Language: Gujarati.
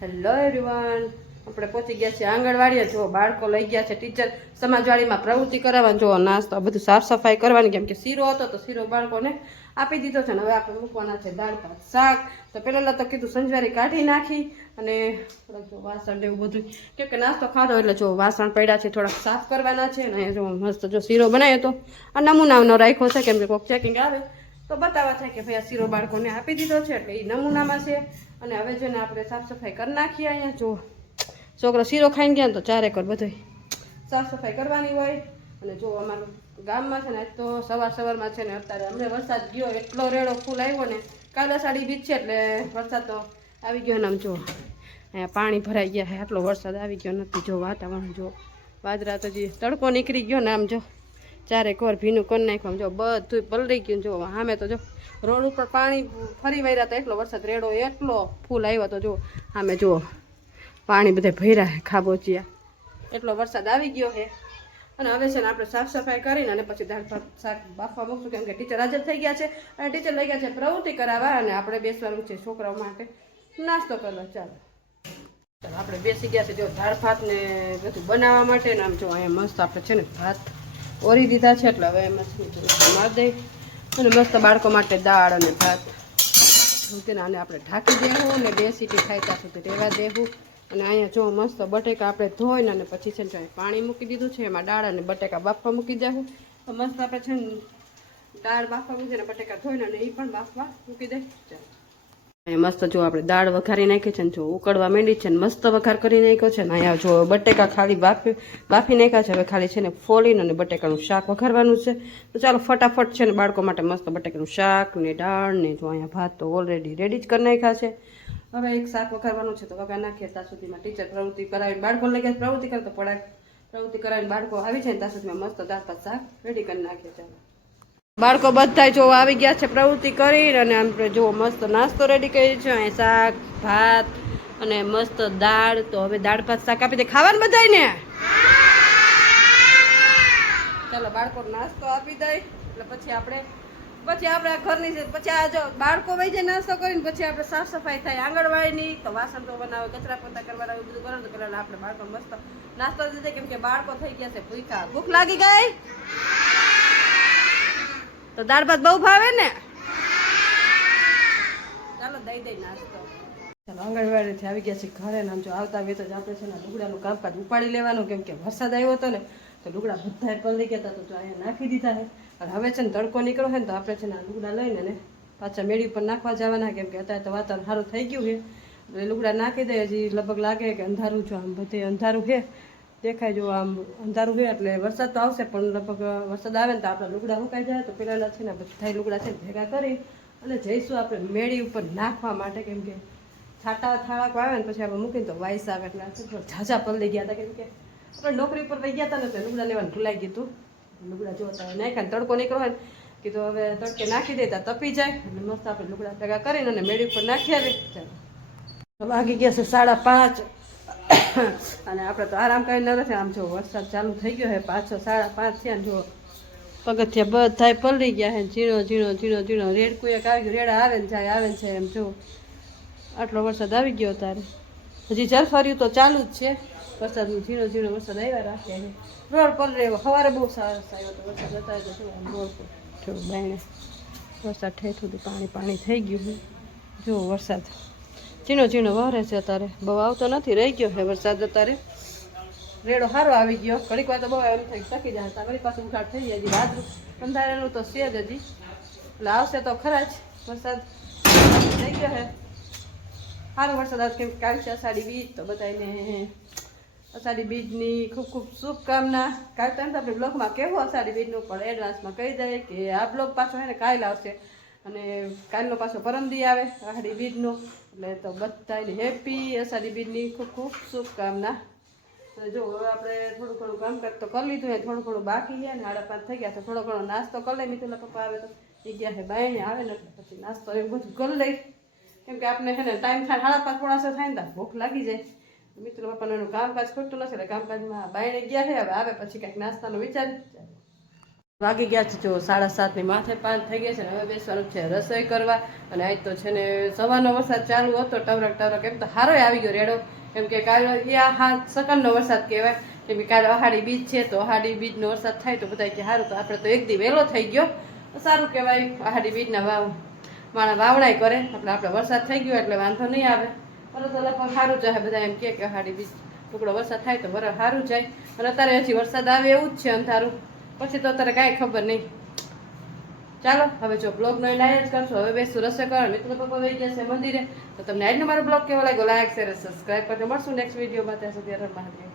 હેલો એવરીવન, આપણે પહોંચી ગયા છીએ આંગણવાડીએ. જો બાળકો લઈ ગયા છે ટીચર સમાજવાડીમાં પ્રવૃત્તિ કરાવવાની. જો નાસ્તો બધું સાફ સફાઈ કરવાની, કેમ કે શીરો હતો તો શીરો બાળકોને આપી દીધો છે ને હવે આપણે મૂકવાના છે દાળ ભાત શાક. તો પહેલાં તો કીધું સંજવારી કાઢી નાખી અને થોડાક જો વાસણ એવું બધું, કેમ કે નાસ્તો ખાધો એટલે જો વાસણ પડ્યા છે થોડાક સાફ કરવાના છે. અને જો મસ્ત જો શીરો બનાવ્યો તો આ નમૂનાનો રાખ્યો છે, કેમ કે કોઈક ચેકિંગ આવે તો બતાવવા થાય કે ભાઈ આ શીરો બાળકોને આપી દીધો છે એટલે એ નમૂનામાં છે. અને હવે છે ને આપણે સાફ સફાઈ કરી નાખીએ. અહીંયા જો છોકરો શીરો ખાઈને ગયા ને તો ચારે કર બધું સાફ સફાઈ કરવાની હોય. અને જો અમારું ગામમાં છે ને તો સવારમાં છે ને અત્યારે અમને વરસાદ ગયો એટલો રેડો ફૂલ આવ્યો ને, કાલે અષાઢી બીજ છે એટલે વરસાદ તો આવી ગયો ને આમ જો અહીંયા પાણી ભરાઈ ગયા છે. આટલો વરસાદ આવી ગયો નથી. જો વાતાવરણ જો વાદળા તો જે તડકો નીકળી ગયો ને આમ જો ચારે કોર ભીનું કરી નાખ્યું. જો બધું પલળી ગયું. જો સામે તો જો રોડ ઉપર પાણી ફરી વળ્યા તો એટલો વરસાદ રેડો એટલો ફૂલ આવ્યો તો જો સામે જુઓ પાણી બધે ભર્યા છે ખાબોચિયા, એટલો વરસાદ આવી ગયો છે. અને હવે છે ને આપણે સાફ સફાઈ કરીને અને પછી દાળ ભાત શાક બાફવા મૂકશું, કેમ કે ટીચર હાજર થઈ ગયા છે અને ટીચર લઈ ગયા છે પ્રવૃત્તિ કરાવવા અને આપણે બેસવાનું છે છોકરાઓ માટે નાસ્તો કરવા. ચાલો આપણે બેસી ગયા છે જો દાળ ભાત ને બધું બનાવવા માટે ને આમ જો અહીંયા મસ્ત આપણે છે ને ભાત ઓરી દીધા છે એટલે હવે એમાં મારી દઈ અને મસ્ત બાળકો માટે દાળ અને ભાત મૂકીને આને આપણે ઢાંકી દેવું ને 2 સીટી થાય ત્યાં સુધી રહેવા દેવું. અને અહીંયા જો મસ્ત બટેકા આપણે ધોઈને અને પછી છે ને પાણી મૂકી દીધું છે, એમાં દાળ અને બટેકા બાફવા મૂકી દેવું. તો મસ્ત આપણે છે ને દાળ બાફવા મૂકીને બટેકા ધોઈને અને એ પણ બાફવા મૂકી દે. ચાલો મસ્ત જો આપણે દાળ વઘારી નાખી છે ને જો ઉકળવા માંડી છે ને મસ્ત વઘાર કરી નાખ્યો છે ને અહીંયા જો બટેકા ખાલી બાફી નાખ્યા છે. હવે ખાલી છે ને ફોલીને અને બટેકાનું શાક વઘારવાનું છે. તો ચાલો ફટાફટ છે ને બાળકો માટે મસ્ત બટેકાનું શાક ને દાળ ને જો અહીંયા ભાત તો ઓલરેડી રેડી જ કરી નાખ્યા છે. હવે એક શાક વઘારવાનું છે તો વઘાર નાખીએ ત્યાં સુધીમાં ટીચર પ્રવૃત્તિ કરાવીને બાળકો લઈ ગયા પ્રવૃત્તિ કરે તો પડાય પ્રવૃત્તિ કરાવીને બાળકો આવી છે ને ત્યાં સુધીમાં મસ્ત દાળ ભાત શાક રેડી કરી નાખીએ. ચાલો બાળકો બધા જો આવી ગયા છે પ્રવૃત્તિ કરી અને આપણે જો મસ્ત નાસ્તો રેડી કરી છે. અહીં શાક ભાત અને મસ્ત દાળ. તો હવે દાળ ભાત શાક આપી દે ખાવાનું બધાને. ચાલો બાળકો નાસ્તો આપી દઈ એટલે પછી આપણે ઘરની છે પછી આ જો બાળકો વહી જાય નાસ્તો કરીને પછી આપણે સાફ સફાઈ થાય આંગણવાડીની. તો વાસણ તો બનાવે કચરા પોતા કરવાના એવું બધું કરો તો પેલા આપણે બાળકો મસ્ત નાસ્તો દીધે, કેમ કે બાળકો થઈ ગયા છે ભૂખ્યા. ભૂખ લાગી ગઈ તો દાળ ભાત બહુ ભાવે ને. ચાલો દઈ નાસ્તો. ચાલો આંગણવાડીથી આવી ગયા છે ઘરે. નામ જો આવતા વેત જ આપણે છે ને લુગડાનું કામકાજ ઉપાડી લેવાનું, કેમ કે વરસાદ આવ્યો હતો ને તો લુગડા બધા પલળી ગયા હતા તો અહીંયા નાખી દીધા છે. અને હવે છે ને તડકો નીકળો છે ને તો આપણે છે ને લુગડા લઈને ને પાછા મેળી ઉપર નાખવા જવાના, કેમ કે અત્યારે તો વાતાવરણ સારું થઈ ગયું છે એટલે લુગડા નાખી દે. હજી લગભગ લાગે કે અંધારું જો આમ બધે અંધારું છે દેખાય જો આમ અંધારું છે એટલે વરસાદ તો આવશે પણ લગભગ વરસાદ આવે ને તો આપણે લુગડા સુકાઈ જાય તો પેલા છે ને બધા લુગડા છે ભેગા કરી અને જઈશું આપણે મેળી ઉપર નાખવા માટે, કેમ કે છાંટા થાળાકો આવે ને પછી આપણે મૂકીને તો વાઇસ આવે એટલે ઝાઝા પલળી ગયા હતા, કેમ કે આપણે નોકરી પર વહી ગયા હતા ને તો લુગડા લેવાનું ભૂલાઈ ગયું હતું. લુગડા જોતા નાખ્યા ને તડકો નીકળો હોય ને કીધું હવે તડકે નાખી દેતા તપી જાય એટલે મસ્ત આપણે લુગડા ભેગા કરીને અને મેળી ઉપર નાખી આવે. ચાલો વાગી ગયા છે 5:30 અને આપણે તો આરામ કરીને નથી. આમ જો વરસાદ ચાલુ થઈ ગયો છે પાછો 5:30 થયા ને જો પગથિયા બધા પલળી ગયા છે. ઝીણો રેડકું એક આવી ગયું, રેડા આવે ને જાય આવે ને છે એમ જો આટલો વરસાદ આવી ગયો. તારે હજી જલફર્યું તો ચાલુ જ છે વરસાદનું. ઝીણો વરસાદ આવ્યા રાખે છે. રોડ પર રહ્યો સવારે બહુ સરસ આવ્યો તો વરસાદ હતા તો શું રોડ પર થોડું બાયણે વરસાદ ઠેઠ સુધી પાણી થઈ ગયું. જો વરસાદ ઝીણો વહરે છે અત્યારે, બહુ આવતો નથી, રહી ગયો છે વરસાદ. અત્યારે રેડો સારો આવી ગયો. ઘડીક વાર તો બહુ એમ થઈ ટકી જાય હતા, ઘડી પાછું ઉઘાડ થઈ જાય. હજી વાદળું અંધારેલું તો છે જ હજી, એટલે આવશે તો ખરા જ. વરસાદ થઈ ગયો છે સારો વરસાદ આવે, કેમ કાલ છે અષાઢી બીજ. તો બધાને અષાઢી બીજની ખૂબ ખૂબ શુભકામના. કાલ ટાઈમ તો આપણે બ્લોગમાં કહેવું અષાઢી બીજનું પણ એડવાન્સમાં કહી દઈએ કે આ બ્લોગ પાછો છે ને કાલ આવશે અને કાલનો પાછો પરમદી આવે અષાઢી બીજનો. એટલે તો બધાને હેપી અષાઢી બીજની ખૂબ ખૂબ શુભકામના. અને જો હવે આપણે થોડું ઘણું કામકાજ તો કરી લીધું, થોડું ઘણું બાકી છે ને 5:30 થઈ ગયા છે. થોડો ઘણો નાસ્તો કરી લઈ. મિતુલા પપ્પા આવે તો એ ગયા છે બાયણે આવે ને પછી નાસ્તો એવું બધું કરી લઈ, કેમ કે આપણે છે ને ટાઈમ થાય 5:30 પોણા 6 થાય ને ભૂખ લાગી જાય. મિત્રો પપ્પાનું એનું કામકાજ ખોટું નથી એટલે કામકાજમાં બાયણે ગયા છે. હવે આવે પછી કંઈક નાસ્તાનો વિચાર. વાગી ગયા છે જો 7:30 માથે 5 થઈ ગયા છે ને હવે બેસવાનું છે રસોઈ કરવા. અને આજ તો છે ને સવારનો વરસાદ ચાલુ હતો ટવરક એમ તો હારોય આવી ગયો રેડો કેમ કે કાલે સેકન્ડનો વરસાદ કહેવાય કેમ કે કાલે અહાડી બીજ છે તો અહાડી બીજનો વરસાદ થાય તો બધા કે સારું તો આપણે તો એક દી વહેલો થઈ ગયો સારું કહેવાય. અહાડી બીજના માણા વાવણાય કરે આપણે વરસાદ થઈ ગયો એટલે વાંધો નહીં આવે. તો લગભગ સારું જાય બધા એમ કે અહાડી બીજ ટુકડો વરસાદ થાય તો બરાબર સારું જાય. અને અત્યારે હજી વરસાદ આવે એવું જ છે અંધારું પછી તો અત્યારે કાંઈ ખબર નહીં. ચાલો હવે જો બ્લોગનો એન્ડ જ કરશો. હવે બેસું રસોઈ કરવા મિત્રો પપ્પા વહી ગયા છે મંદિરે. તો તમને આજનો મારો બ્લોગ કેવો લાગ્યો લાઈક શેર સબસ્ક્રાઈબ કરજો. મળશું નેક્સ્ટ વિડીયોમાં. ત્યાં સુધી હર મહાદેવ.